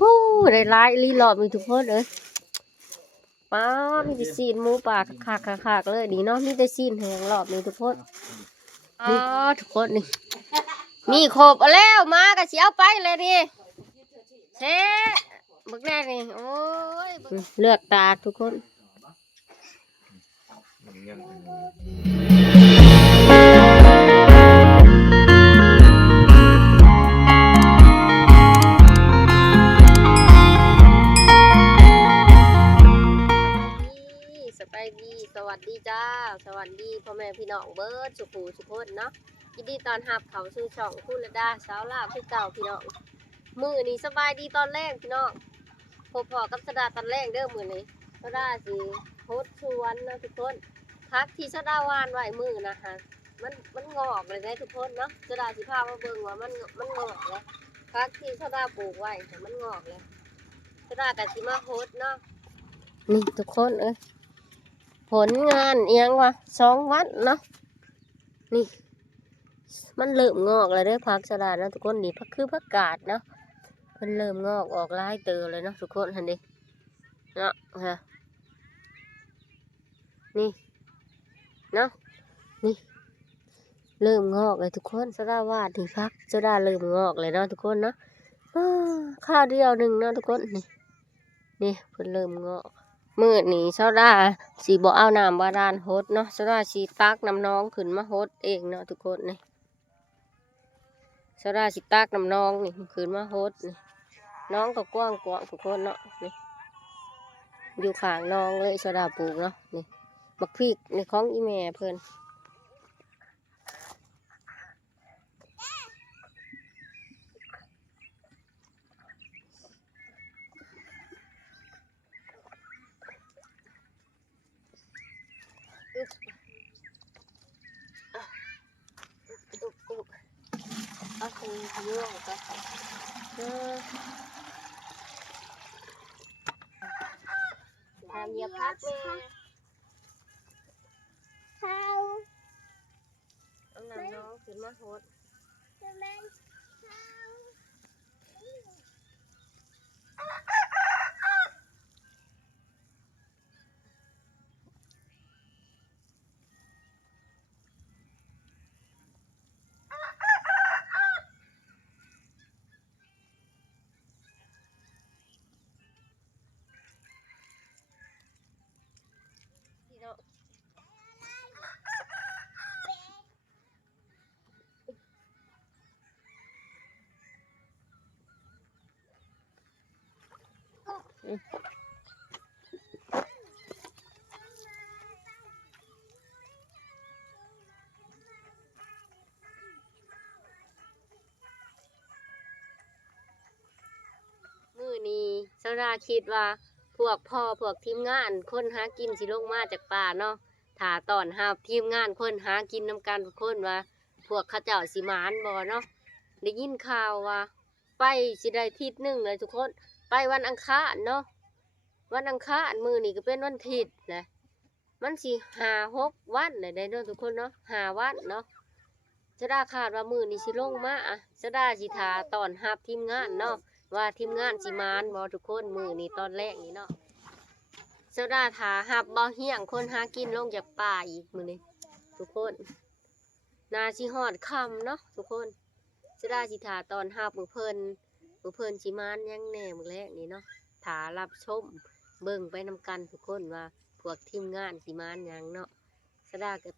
ฮู้ได้หลายลีหลอบมีทุกคนเลยป้ามีแต่ซีนหมูป่าคักๆเลยดีเนาะมีแต่ซีนแห้งรอบนี้ทุกคนอ๋อทุกคนนี่มีครบเอาแล้วมาก็สิเอาไปเลยนี่เช่บึกแน่นี่โอ้ยเลือกตาทุกคนสบายดีสวัสดีจ้าสวัสดีพ่อแม่พี่น้องเบิร์ดสุขูสุขคนเนาะยินดีตอนรับเขาสู่ช่องคุณระดาสาวลาวคือเก่าพี่น้องมือนี้สบายดีตอนแรกพี่น้องพบพอกับสดาตอนแรกเด้อมือนี้สดาสิโพสชวนนะทุกคนพักที่สดาวานไว้มือนะคะมันงอกเลยนะทุกคนเนาะสดาสิพามาเบิ่งว่ามันงอกแล้วพักที่สดาปลูกไว้แต่มันงอกแล้วสดากับสิมาโพสเนาะนี่ทุกคนผลงานเอียงวะ2 วันเนาะนี่มันเริ่มงอกเลยเด้อผักสลัดนะทุกคนนี่ผักคือผักกาดเนาะมันเริ่มงอกออกลายเตอเลยเนาะทุกคนเห็นดิเนาะฮะนี่เนาะนี่เริ่มงอกเลยทุกคนสลัดวาดนี่ผักสลัดเริ่มงอกเลยเนาะทุกคนเนาะข้าวเดียวหนึ่งเนาะทุกคนนี่เพิ่นเริ่มงอกมืดนี่เซาดาสีบ่เอาน้ำบาดาลโฮดเนาะเซาดาสีตักน้ำน้องขึ้นมาโฮดเองเนาะทุกคนนี่เซาดาสีตักน้ำน้องนี่ขึ้นมาโฮดนี่น้องก็กว้างทุกคนเนาะนี่อยู่ข้างน้องเลยเซาดาปลูกเนาะนี่บักพริกในของอีแม่เพิ่นเอาคือเยอะกันทำเยาพักเลยเอาน้ำน้องขึ้นมาโฮดพี่น้องมื้อนี้เซาดาคิดว่าพวกพ่อพวกทีมงานคนหากินสิลงมาจากป่าเนาะถ้าตอนหาทีมงานคนหากินนำกันทุกคนว่าพวกเขาเจ้าสิมานบ่เนาะได้ยินข่าวว่าไปสิได้อาทิตย์หนึ่งเลยทุกคนไปวันอังคารเนาะวันอังคารมื้อนี้ก็เป็นวันอาทิตย์แหละมันสิ5-6 วันเลยได้เนาะทุกคนเนาะ5 วันเนาะจะได้คาดว่ามื้อนี้สิลงมาจะได้สิทาตอนรับทีมงานเนาะว่าทีมงานสิมานบ่ทุกคนมื้อนี้ตอนแรกนี่เนาะเจ้าดาถาหับบ่เฮียงคนหากินลงจากป่าอีกมื้อนี้ทุกคนนาสิฮอดค่ำเนาะทุกคนเจ้าดาสิถาตอนหับมื้อเพิ่นสิมานยังแหน่มื้อแรกนี่เนาะถารับชมเบิ่งไปนำกันทุกคนว่าพวกทีมงานสิมานยังเนาะเจ้าดาก็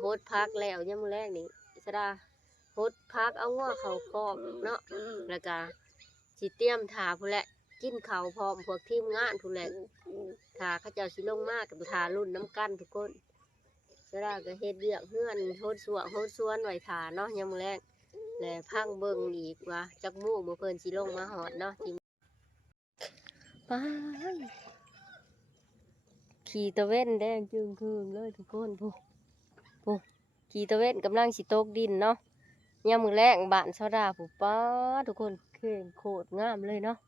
โฮดพักแล้วยามมื้อแรกนี่เจ้าดาโฮดพักเอาง้อเข้าคอกเนาะแล้วก็สิเตรียมถาพุ่นแหละกินข้าวพร้อมพวกทีมงานพุ่นแหละถ้าเขาเจ้าสิลงมากับทารุ่นน้ำกันทุกคนสระก็เฮ็ดเวียกเฮือนโฮดสวนไว้ทาเนาะยามมื้อแลงและพังเบิ่งอีกว่าจักมู่มื้อเพิ่นสิลงมาฮอดเนาะทีมไปขี่ตะเว้นแดงจึงคืนเลยทุกคนผู้ขี่ตะเว้นกำลังสิตกดินเนาะยามมื้อแลงบ้านชาวดาผู้ป้าทุกคนเข่งโคตรงามเลยเนาะ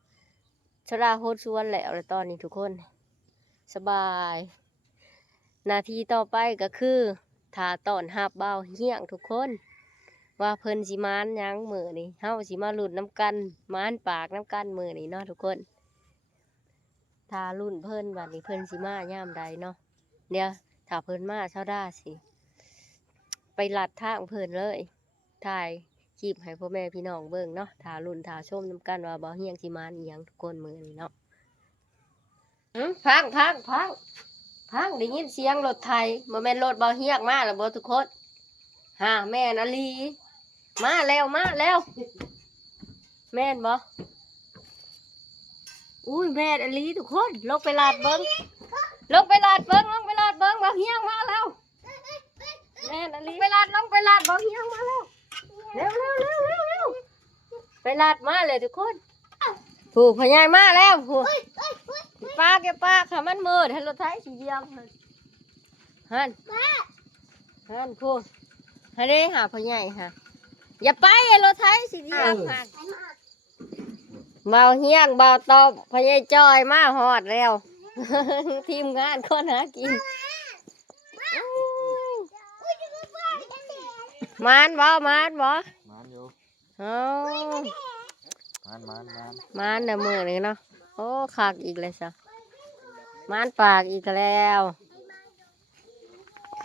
ชาวดาโฮดสวนแล้วตอนนี้ทุกคนสบายนาทีต่อไปก็คือถ้าตอนหับเบาเฮี้ยงทุกคน ว่าเพิ่นสิมานหยังมื้อนี้เฮาสิมาลุ้นน้ำกันมานปากน้ำกันมื้อนี้เนาะทุกคนถ้ารุ่นเพิ่นบัดนี้เพิ่นสิมายามใดเนาะเดี๋ยวถ้าเพิ่นมาเช้าด้าสิไปลัดทางเพิ่นเลยถ่ายคลิปให้พ่อแม่พี่น้องเบิ่งเนาะถ้ารุ่นถ้าชมน้ำกันว่าบ่เฮียงสิมานอีหยังทุกคนมื้อนี้เนาะพังได้ยินเสียงรถไถบ่แม่นรถบ่เฮียกมาแล้วบ่ทุกคนแม่นอลีมาแล้วแม่นบ่อุ้ยแม่นอลีทุกคนลงไปลาดเบิ่งบ่เฮียงมาแล้วแม่นอลีลงไปลาดบ่เฮียงมาแล้วเร็วไปลาดมาเลยทุกคนผู้พญายมาแล้วผู้ปลาค่ะมันมืดให้รถไถสิเหยียบหันผู้ให้ได้หาพญายฮะอย่าไปรถไถสิเหยียบหันเบาเฮียงเบาตอบพญายจอยมาหอดแล้ว ทีมงานคนหากินมานบ่อยู่โอ้มานน่ะมือนี่เนาะโอ้คักอีกเลยซะมานปากอีกแล้ว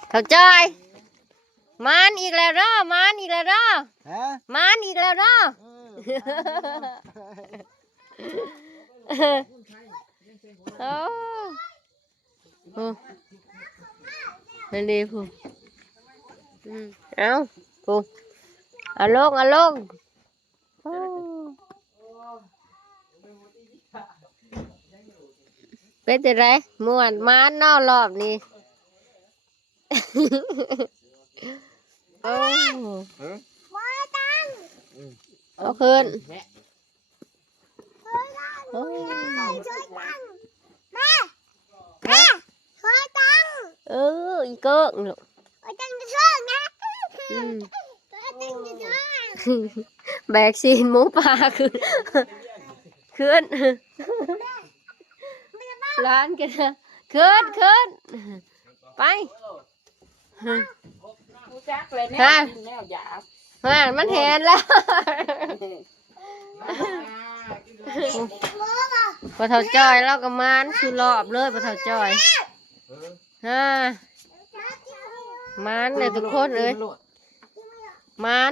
เขาจอยมานอีกแล้วเนาะฮะมานอีกแล้วเนาะโอ้นั่นดีพูเอาพูเอาลงโอ้เป็นจะไรม่วนมานนอกรอบนี้โอ้เอาคืนโอ้อีเกิ้งลูกแบกซีนหมูป่าขึ้นร้านกันขึ้นไปมันเห็นแล้วปะเถาจอยเราก็มานคือรอบเลยปะเถาจอยมานเลยทุกคนเลยมาน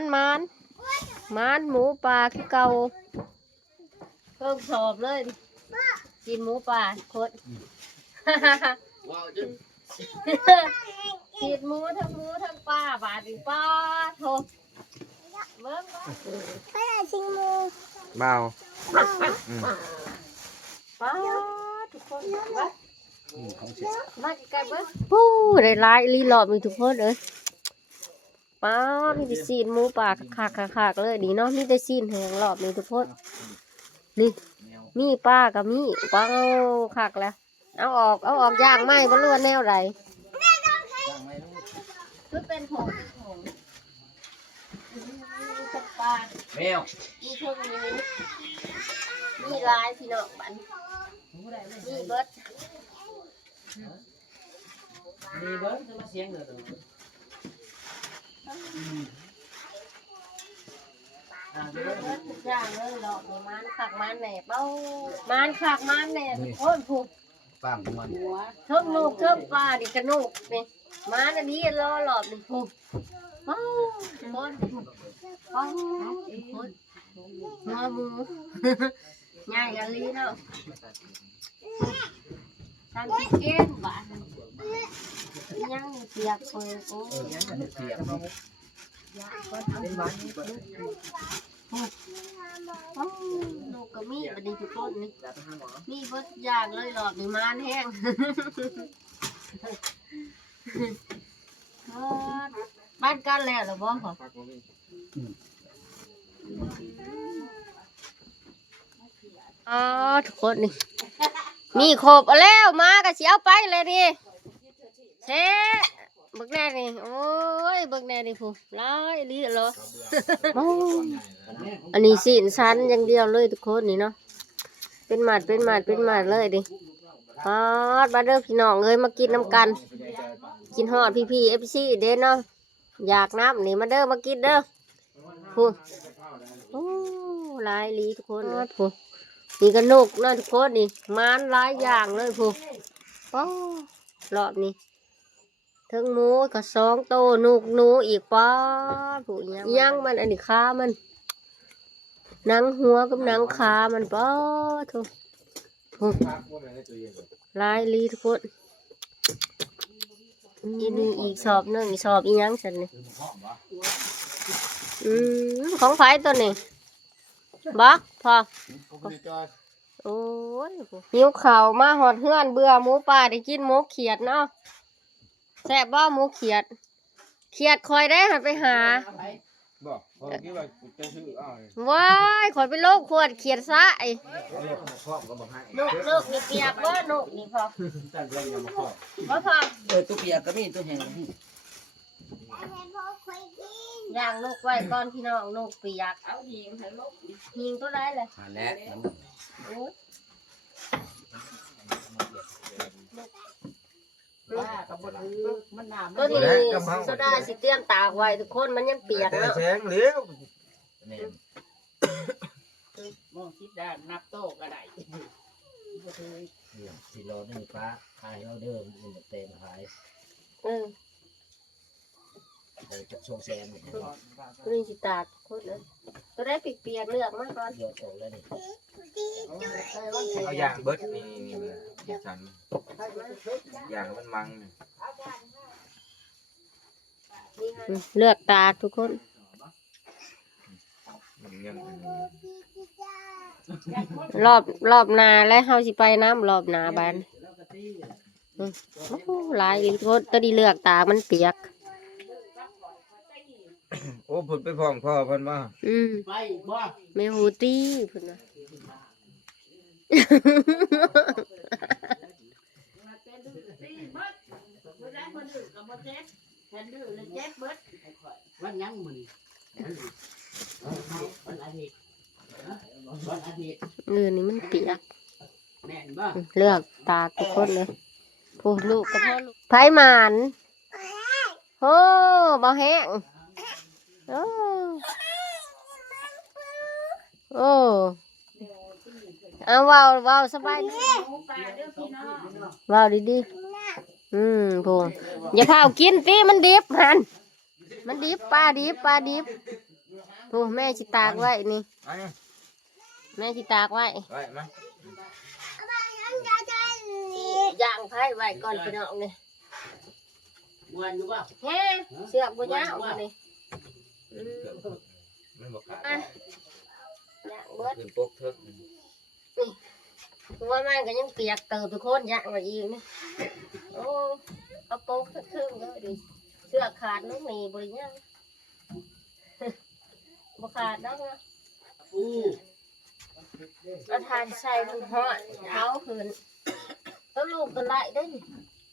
หมูปลาคือเก่าเพิ่มสอบเลยกินหมูปลาโคตรกินหมูทั้งปลาบาดปลาโถเบิ้งเบาปลาทุกคนมาใกล้ๆเบิ้งปู้ได้หลายลีหลอบมีทุกคนเลยป้ามีแต่ซีนหมูป่าขากเลยดีเนาะมีแต่ซีนแหงหลอบมีทุกคนนี่มีป้ากับมีป้าขากแล้วเอาออกย่างไหมบ่รู้ว่าแนวใดคือเป็นผงปลาแมวมีเท่านี้มีลายพี่น้องบันมีเบิดจะมาเสียงเลยทุกอย่างเลยหลอกมันขักมันแหน่เป้ามันขักมันแหน่โอ้ยผูกฟังมันเทิงลูกเทิงปลาดิกระนุกนี่มันอันนี้รอหลอดหนึ่งผูกโอ้คนโอ้คนหัวหมูง่ายกันลีเนาะทำที่เก่งบ้านยังเปียกเปิดโอ้ลูกก็มีบัดนี้ทุกคนนี่มีเบิดอย่างเลยหลอดนี่มานแห้งบ้านกันแล้วหรือบ่ทุกคนนี่มีขบแล้วมาก็สิเอาไปเลยดิเช่บึกแน่นี่โอ้ยบึกแน่นี่ผู้ร้ายลีเหรออันนี้สินชั้นอย่างเดียวเลยทุกคนนี่เนาะเป็นหมัดเลยดิมาเด้อพี่น้องเอ้ยมากินน้ำกันกินฮอดพี่เอฟซีเด้เนาะอยากน้ำนี่มาเด้อมากินเด้อ พูโอ้หลายลีทุกคนเลยพูนี่ก็นกนะทุกคนนี่มานหลายอย่างเลยพูโอ้รอบนี้ถึงหมูก็2 โตนกหนูอีกป้าผู้ยังมันอันนี้ขามันหนังหัวกับหนังขามันป้าทุกหลายลีทุกคนนี่อีกสอบหนึงอีกสอบอีหยังฉันนี่ของไผตัวนี้บักพอโอ้ยหิวข้าวมาหอดเฮือนเบื่อหมูป่าได้กินหมูเขียดเนาะแซ่บบ่หมูเขียดคอยได้หันไปหา บอกพอคิดว่าจะซื้อเอาเลย ว้ายขอยไปโลกขวดเขียดซะไอ้ เอารถมาครอบก็บอกให้ นกนี่เปียกบ่นกนี่พอ แต่เรื่องยังมาครอบ บ่พอ ตัวเปียกก็มีตัวแห้ง ย่างนกไว้ก่อนพี่น้องนกเปียกเอาหิงให้นกหิงตัวได้เลย หาแล้ว โอ้ย มันน้ำ ตัวนี้โซดาสิเตรียมตากไว้ทุกคนมันยังเปียก แต่ เนาะ แสงเหลี้ยว แม่ มองคิดได้นับโต๊ะก็ได้ สิโลนึงฟ้าขายเอาเดิมมันเต็มขาย เออ เลยจะโชว์แซมเนี่ย ตัวนี้สิตากโคตรเลยตัวได้เปียกๆเลือกมาก่อน โยนโชว์แล้วนี่ เอาอย่างเบิดนี่ฉันอย่างมันมัง เลือกตากทุกคน มันยัง รอบหนาแล้วเฮาสิไปน้ำรอบหนาบานโอ้โหหลายอีกคนตัวนี้เลือกตากมันเปียก โอ้ผุดไปพร้อมพ่อเพิ่นว่า ไปบ่ แม่หูตี้พุ่นน่ะ วันยังมื้อนี้วันอาทิตย์วันอาทิตย์ นี่มันเปียก แม่นบ่ เลือกตากทุกคนเลยพูลูกกับพ่อลูกไผหมานโอ้บ่แห้งโอ้โอ้เอาเว้าสบายดีเว้าดีๆพูอย่าพากินติมันดิบหันมันดิบปลาดิบพูแม่สิตากไว้นี่ ไอ้ แม่สิตากไว้ ไว้มา ย่างไผไว้ก่อนพี่น้องนี่ ม่วนอยู่บ่ แฮ่เสือกบ่ยาวมานี่ มันบอกขาด ย่างเบิด ขึ้นปกเถิก ตัวมันก็ยังเปียกเติบทุกคนย่างไว้อีกนี่โอ้เอาโป๊กทึ่งๆเลยดิเสือกขาดน้องนี่บ่ได้ย่างบ่ขาดดอกนะ อู้ เอาทานใส่มันฮอดเท้าขึ้นตัวลูกตัวไหลได้นี่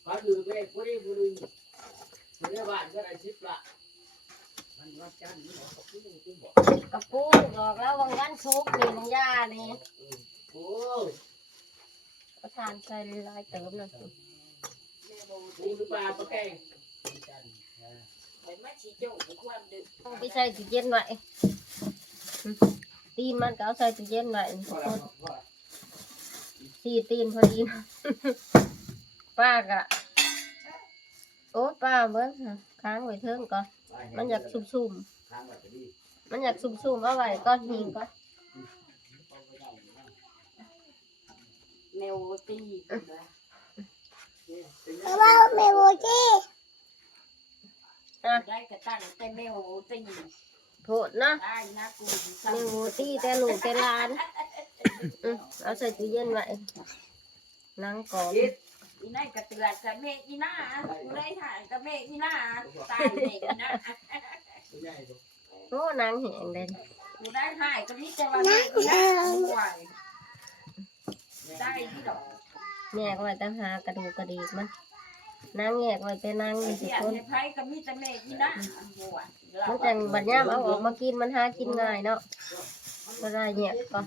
เขาอยู่เว้ยบ่ได้บ่ได้บ่ได้บ้านก็ได้10ละมันวัดจันทร์นี่เขาพูดจริงบ่ กระปูบอกแล้ววางวันชุกนี่น้ำยานี่ โอ้ เอาทานใส่ลายเติมนะ นี่คือปลาปลาแกง เอาไปใส่ตู้เย็นไว้ตีนมันก็เอาใส่ตู้เย็นไว้ทุกคนสี่ตีนพอดีนะ ป้ากะโอ้ป้าเบิ้งค่ะค้างไว้เทิงก่อนมันอยากซุ่มๆมันอยากซุ่มๆเอาไว้ก้อนหิงก่อน แมวตี ได้กระตั้งแต่แมวตี โผดเนาะ ได้นะกู แม่งูตีแต่ลูกแต่หลานเอาใส่ตู้เย็นไว้นั่งก่อน อีนั่นกระเตือนกับเมฆอีน่ากูได้ถ่ายกับเมฆอีน่าตายเมฆอีน่า โอ้นางแห้งเลย กูได้ถ่ายกับมิจวันเมฆอีน่าไหวได้ที่ดอก แยกไว้ตั้งหากระดูกกระดีกมันนางแยกไว้แต่นางนี่ เสี สิ ย คน ในไพ่กับมิจเมฆอีน่า มันจังบัดย่ามเอาออกมากินมันหากินง่ายเนาะก็ได้แยกก่อน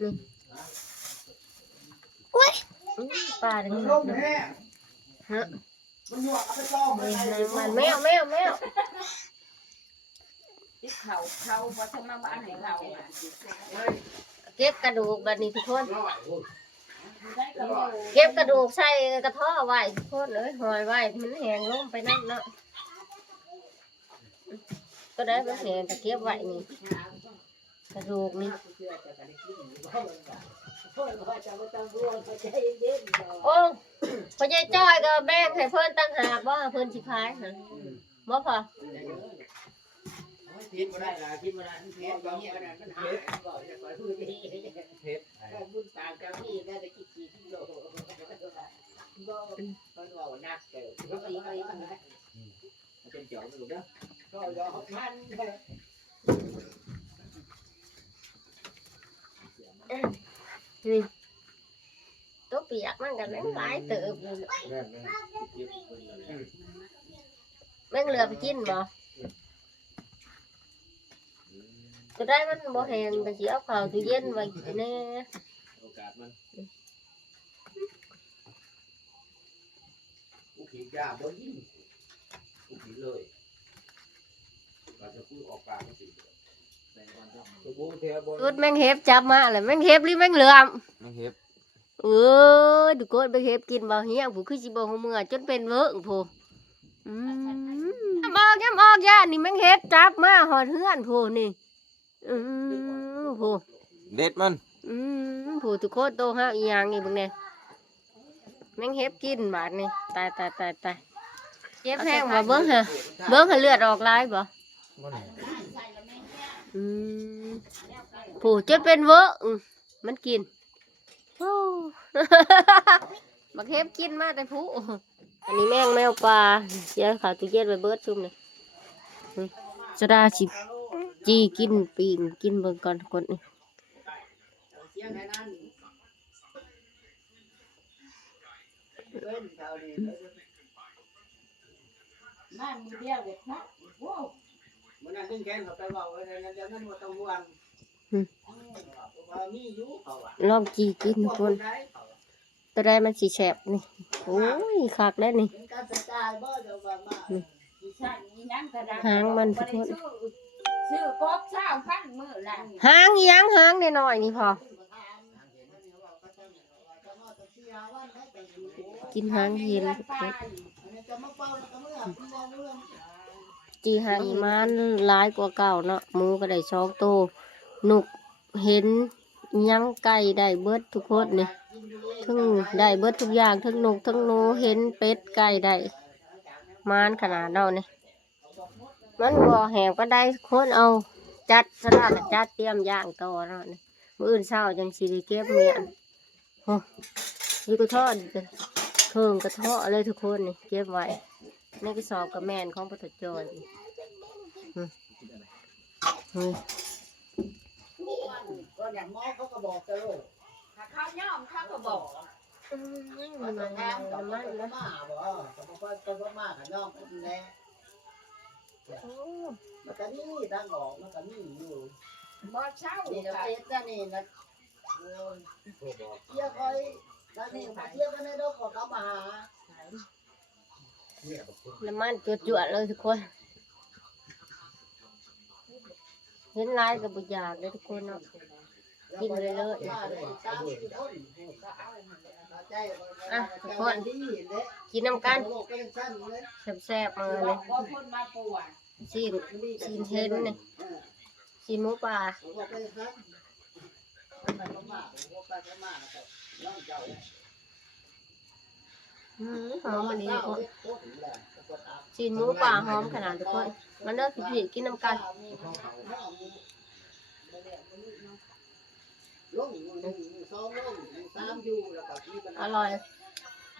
นี่ป้าเดี๋ยวนี้ฮะ มันหยวกเอาไปต้ม นี่นางมันแมว ที่เขาบ่ทำมาบ้านให้เขา เก็บกระดูกแบบนี้ทุกคน ได้ก็บ่ เก็บกระดูกใส่กระเทาะไว้ทุกคนเลยหอยไว้มันแห้งลงไปนั่นเนาะก็ได้มันแห้งก็เก็บไว้นี่กระดูกนี่โอ้พ่อใหญ่จ้อยก็แบ่งให้เพิ่นตั้งหากบ่เพิ่นสิขายหั่นบ่พอ คิดมาได้ละคิดมาได้เพชรอย่างเงี้ยนะมันหายบ่จะคอยพูดดี เพชร บุญตาเจ้าพี่น่าจะกี่กิโลบ่มันว่านักเกิดก็ตีไปมันนะ มันเป็นเจียวไม่รู้เด้อ ก็ยอมมัน นี่ตัวเปียกมันก็แม่งหลายเติบอยู่ แม่เก็บเพิ่นเลย แม่งเหลือไปกินบ่ก็ได้มันบ่แห้งก็สิเอาเข้าตู้เย็นไว้แน่ โอกาสมัน กูขีดยาบ่ยิ่งกูขีดเลยก็จะพูดออกปากสิ ใส่ก่อนจ้ะตัวบูเทียบน ตุดแม่งเห็บจับมาแล้วแม่งเห็บหรือแม่งเหลือม มันเห็บ เออดูกดไปเห็บกินบ่เฮียผู้คือสิบ่ฮู้เมื่อจนเป็นเวิ้งผู้ย้ำออกย่านี่แม่งเห็บจับมาหอดเฮือนผู้นี่ผู้ เด็ดมัน ผู้ทุกคนโตเฮาอีหยังนี่เบิ่งแน่แม่งเห็บกินบาดนี่ตายเจ็บแห้งบ่เบิ่งหาเลือดออกหลายบ่ผู้จนเป็นเวิ้งมันกินโอ้ บักเห็บกินมาแต่ผู้อันนี้แมงแมวปลาเดี๋ยวขาตู้เย็นไปเบิดซุ่มนี่จะได้สิจีกินปีนกินเบิ่งก่อนคนนี่ เสียงไหนนั่นเดินเท่านี้ บ้านมีเดียวเด็ดนะโอ้ มันนั่นดึงแขนเขาไปว่าเดี๋ยวนั้นว่าต้องห่วงว่ามีอยู่เขาอ่ะ ลองจีกินคนตัวได้มันสีแฉบนี่โอ้ยคักแล้วนี่ เป็นการกระจายบ่เดี๋ยวว่ามา ดิฉันนี่นั่งกระดัง หางมันทุกคน ซื้อกบเช้าพันมื้อละ หางอีหยังหางน้อยๆนี่พอกินหางเห็นจีหางอีมันหลายกว่าเก่าเนาะหมูก็ได้2 ตัวนกเห็นอิหยังไก่ได้เบิดทุกคนนี่ทั้งได้เบิดทุกอย่างทั้งนกทั้งหนูเห็นเป็ดไก่ได้มานขนาดเรานี่มันบ่แหงก็ได้คนเอาจัดสลากจัดเตรียมย่างต่อเนาะนี่มื้ออื่นเช้าจังสิได้เก็บเมียนโอ้ยกระทอดเครื่องกระเทาะเลยทุกคนนี่เก็บไว้ในกระสอบกับแม่นของปตจอยนี่ ก็อย่างมอเขาก็บอกจะโลก ถ้าเขาย่อมเขาก็บอก มันจะแทงกับมันแล้วมาบ่ก็บ่มากันน้องมันแน่มันก็นี่ทางออกมันก็นี่อยู่ บ่เช้า นี่ นี่ นะ ก็ เป็ดจ้ะนี่นะเที่ยวคอยแล้วนี่มาเที่ยวกันในดอกก็เขามาหา น้ำมันจวดๆเลยทุกคนเห็นลายกับบุญยากเลยทุกคนเนาะกินเลยเลยอ่ะทุกคนกินน้ำกันแซ่บๆมาเลย บ่คนมาป่วย ชีนเทนนี่ชีนหมูป่าหอมมันดีทุกคนชีนหมูป่าหอมขนาดทุกคนมันเลิกผิดกินน้ำกัน อร่อย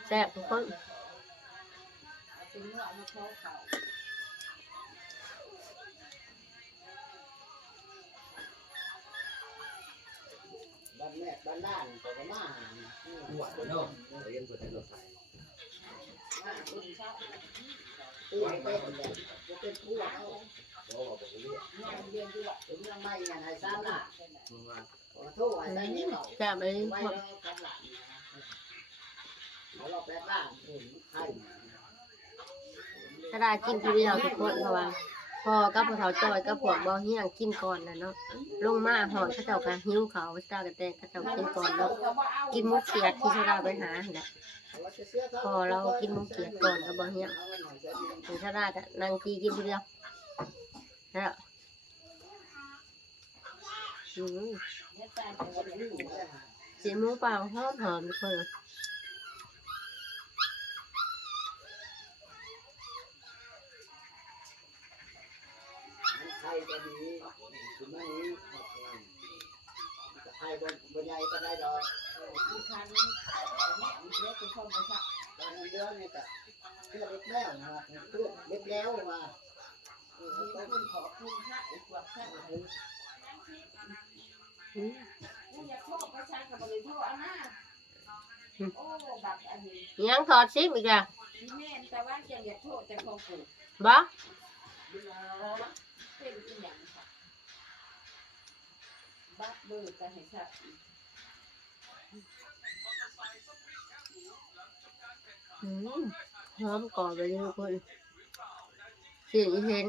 แซ่บทุกคน เป็นเนื้อมาเข้าเขา บ้านแม่บ้านด้านก็มา หัวเนาะเรียนเพิ่นให้รถไฟ คนเช้า ตู้เป็นเนี่ยจะเป็นผู้เอา บ่ว่าบ่รู้ ย่างเรียนด้วย เป็นยังไม่ยังไงซ้ำล่ะ มันว่า ขอโทษไอ้นี่เรา แซ่บเลย ไว้แล้วกันหลังเราแปลบ้านใช่ ถ้าได้กินทีเดียวทุกคนเพราะว่า พอกับผู้เฒ่าจอยกับพวกบ่เฮียงกินก่อนน่ะเนาะลงมาหอนเขาเจ้าก็หิวข้าวเจ้าก็แต่เขาเจ้ากินก่อนเนาะกินหมูเขียดที่เราไปหาหั่นน่ะพอเรากินหมูเขียดก่อนกับบ่เฮียงถึงชราก็นั่งตีกินผู้เดียวแล้วสีหมูป่าหอมหอมทุกคน ไทยก็ดีคุณไม่นี้ไทยบนใหญ่ก็ได้ดอก มีคันเนี่ยเล็กเป็นคนมาสัก ตอนเดือนนี่ก็เพื่อเล็กแล้วนะเพื่อเล็กแล้วมา มีคนขอคุณพระอีกว่าพระกูอยากโทษก็ช่างกับบริโภคอันน่ะโอ้บัตรอันนี้ ยังถอดซิมอีกอ่ะ ที่แม่แต่ว่าจะอยากโทษแต่ของกู บ่ เป็นอีหยังค่ะบัตรเบิกกันให้ชัด หอมก่อนไปเลยทุกคนเสียงอีเห็น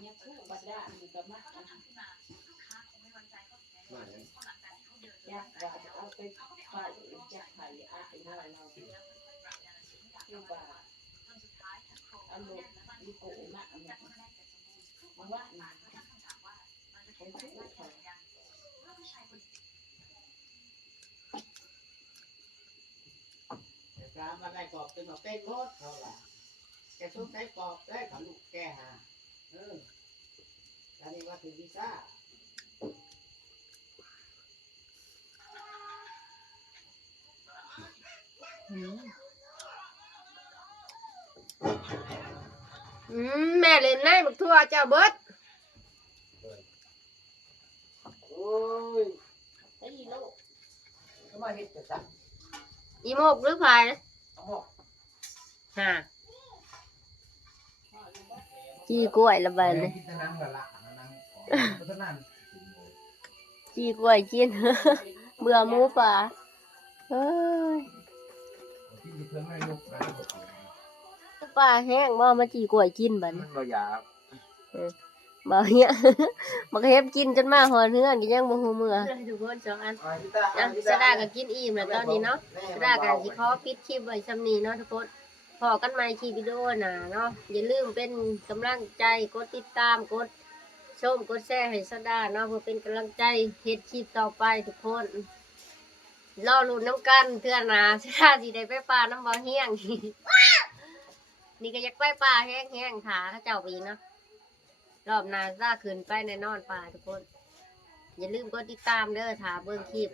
เนี่ยคู่บัตรได้มีกระมัดอยากว่าเอาไปไฟจะไข่อะไอ้น้อยเราคือว่าอารมณ์ดีโก้มากเนี่ยมันว่าหนักเป็นคู่ค่ะ แต่การมาได้กรอบเป็นมาเป็นรถเขาล่ะแกชุบใช้กรอบได้กับลูกแกหาอันนี้ว่าถึงวีซ่า แม่เล่นไล่บักทั่วเจ้าเบิด โอ้ย ไอ้โลก เขามาเห็ดแต่ซัก อีโมกหรือพาย เอาหอก ฮะจี้กล้วยละบาดเลย กินแต่นังละนังเพราะฉะนั้น จี้กล้วยกิน เบื่อหมูป่าเฮ้ย ที่เพื่อนไม่ลุกนะ ป่าแห้งบ่มาจี้กล้วยกินบัด มั นี้ นบ่อยาก บ่เฮีย บักเฮ็บกินจนมาหอนเฮือนก็ยังบ่ฮู้มื้อทุกคน2อันสดาก็กินอิ่มแล้วตอนนี้เนาะสดาก็สิขอปิดคลิปไว้ส่ำนี้เนาะทุกคนพอกันใหม่คลิปวิดีโอหน้าเนาะอย่าลืมเป็นกำลังใจกดติดตามกดชมกดแชร์ให้สดาเนาะเพื่อเป็นกำลังใจเฮ็ดคลิปต่อไปทุกคนรอลุ้นน้ำกันเทื่อหน้าสดาสิได้ไปป่าน้ำบ่เฮียง นี่ก็อยากไปป่าแห้งๆขาเขาเจ้าไปอีกเนาะรอบหน้าสดาขึ้นไปแน่นอนป่าทุกคนอย่าลืมกดติดตามเด้อถ้าเบิ่งคลิป